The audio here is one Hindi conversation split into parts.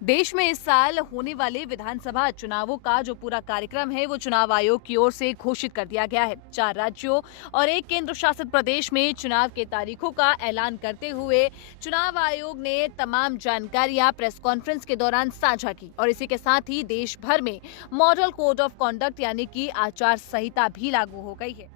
देश में इस साल होने वाले विधानसभा चुनावों का जो पूरा कार्यक्रम है वो चुनाव आयोग की ओर से घोषित कर दिया गया है। 4 राज्यों और 1 केंद्र शासित प्रदेश में चुनाव के तारीखों का ऐलान करते हुए चुनाव आयोग ने तमाम जानकारियां प्रेस कॉन्फ्रेंस के दौरान साझा की और इसी के साथ ही देश भर में मॉडल कोड ऑफ कॉन्डक्ट यानी कि आचार संहिता भी लागू हो गई है।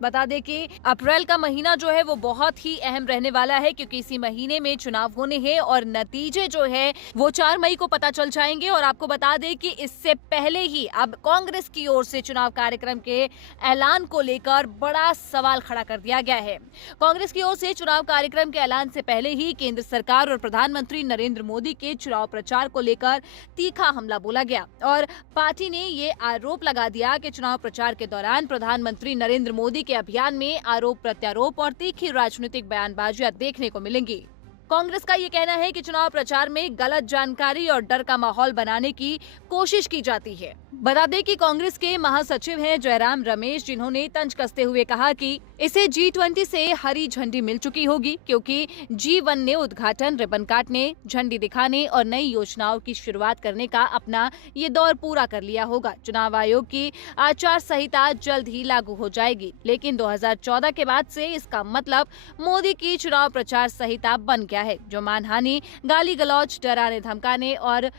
बता दें कि अप्रैल का महीना जो है वो बहुत ही अहम रहने वाला है, क्योंकि इसी महीने में चुनाव होने हैं और नतीजे जो है वो 4 मई को पता चल जाएंगे। और आपको बता दें कि इससे पहले ही अब कांग्रेस की ओर से चुनाव कार्यक्रम के ऐलान को लेकर बड़ा सवाल खड़ा कर दिया गया है। कांग्रेस की ओर से चुनाव कार्यक्रम के ऐलान से पहले ही केंद्र सरकार और प्रधानमंत्री नरेंद्र मोदी के चुनाव प्रचार को लेकर तीखा हमला बोला गया और पार्टी ने ये आरोप लगा दिया कि चुनाव प्रचार के दौरान प्रधानमंत्री नरेंद्र मोदी के अभियान में आरोप प्रत्यारोप और तीखी राजनीतिक बयानबाजियां देखने को मिलेंगी। कांग्रेस का ये कहना है कि चुनाव प्रचार में गलत जानकारी और डर का माहौल बनाने की कोशिश की जाती है। बता दें कि कांग्रेस के महासचिव हैं जयराम रमेश, जिन्होंने तंज कसते हुए कहा कि इसे G20 से हरी झंडी मिल चुकी होगी, क्योंकि G1 ने उद्घाटन, रिबन काटने, झंडी दिखाने और नई योजनाओं की शुरुआत करने का अपना ये दौर पूरा कर लिया होगा। चुनाव आयोग की आचार संहिता जल्द ही लागू हो जाएगी, लेकिन 2014 के बाद से इसका मतलब मोदी की चुनाव प्रचार संहिता बन गया है, जो मानहानि, गाली गलौज, डराने धमकाने और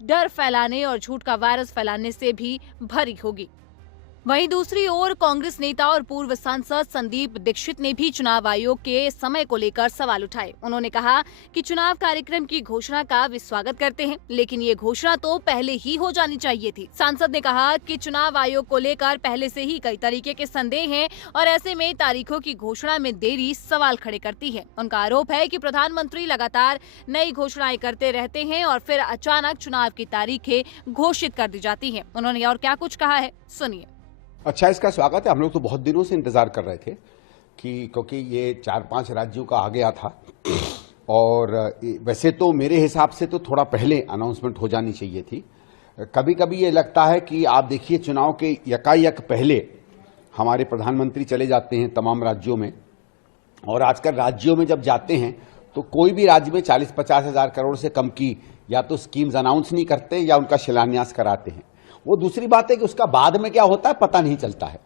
डर फैलाने और झूठ का वायरस फैलाने से भी भरी होगी। वहीं दूसरी ओर कांग्रेस नेता और पूर्व सांसद संदीप दीक्षित ने भी चुनाव आयोग के समय को लेकर सवाल उठाए। उन्होंने कहा कि चुनाव कार्यक्रम की घोषणा का वे स्वागत करते हैं, लेकिन ये घोषणा तो पहले ही हो जानी चाहिए थी। सांसद ने कहा कि चुनाव आयोग को लेकर पहले से ही कई तरीके के संदेह हैं और ऐसे में तारीखों की घोषणा में देरी सवाल खड़े करती है। उनका आरोप है कि प्रधानमंत्री लगातार नई घोषणाएं करते रहते हैं और फिर अचानक चुनाव की तारीखें घोषित कर दी जाती है। उन्होंने और क्या कुछ कहा है, सुनिए। अच्छा, इसका स्वागत है। हम लोग तो बहुत दिनों से इंतजार कर रहे थे कि क्योंकि ये 4-5 राज्यों का आ गया था और वैसे तो मेरे हिसाब से तो थोड़ा पहले अनाउंसमेंट हो जानी चाहिए थी। कभी कभी ये लगता है कि आप देखिए चुनाव के यकायक पहले हमारे प्रधानमंत्री चले जाते हैं तमाम राज्यों में, और आजकल राज्यों में जब जाते हैं तो कोई भी राज्य में 40-50 हज़ार करोड़ से कम की या तो स्कीम्स अनाउंस नहीं करते या उनका शिलान्यास कराते हैं। वो दूसरी बात है कि उसका बाद में क्या होता है पता नहीं चलता है।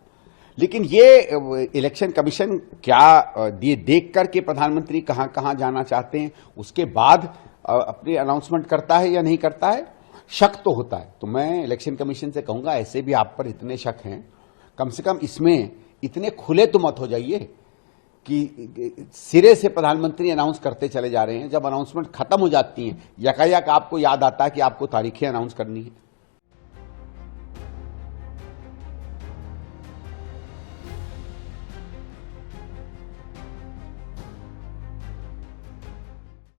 लेकिन ये इलेक्शन कमीशन क्या ये देख कर के प्रधानमंत्री कहां कहां जाना चाहते हैं उसके बाद अपनी अनाउंसमेंट करता है या नहीं करता है, शक तो होता है। तो मैं इलेक्शन कमीशन से कहूंगा, ऐसे भी आप पर इतने शक हैं, कम से कम इसमें इतने खुले तो मत हो जाइए कि सिरे से प्रधानमंत्री अनाउंस करते चले जा रहे हैं। जब अनाउंसमेंट खत्म हो जाती है, यकायक आपको याद आता है कि आपको तारीखें अनाउंस करनी है।